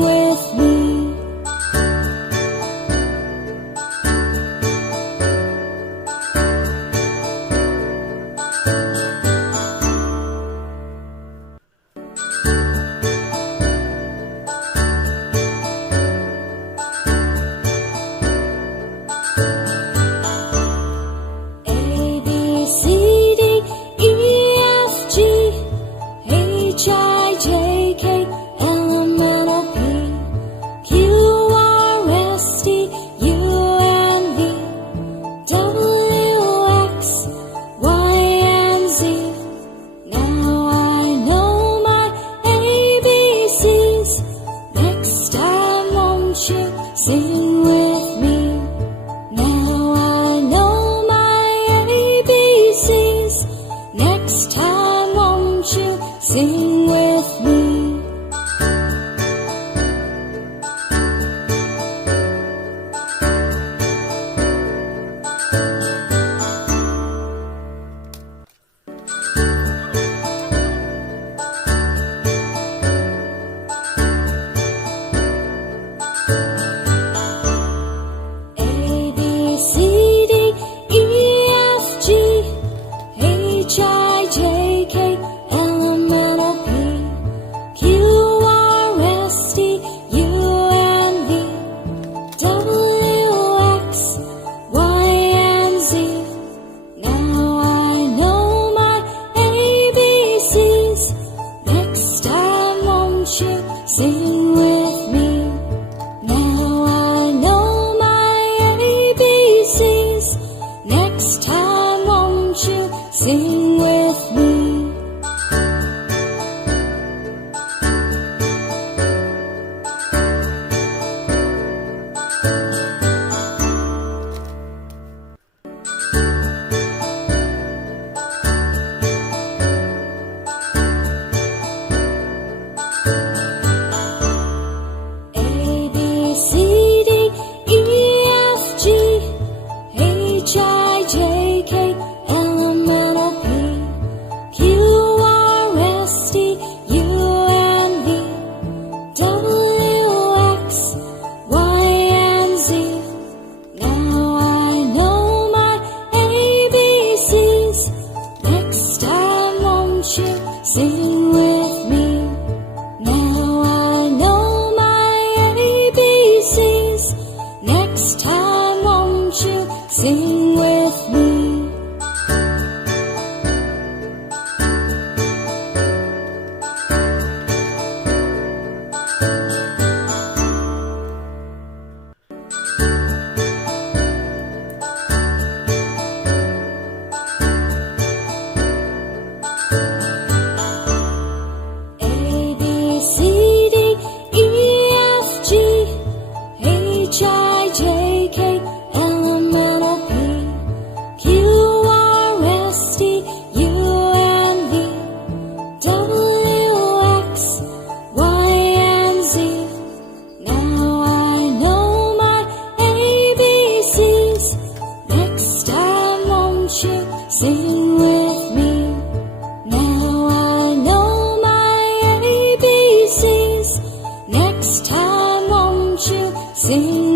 with me. Sing with me. Now I know my ABCs. Next time won't you sing with me? Sing with me. Now I know my ABCs. Next time won't you sing with me? Sing with me. Now I know my ABCs. Next time won't you sing with me? Sing with me. Now I know my ABCs. Next time won't you sing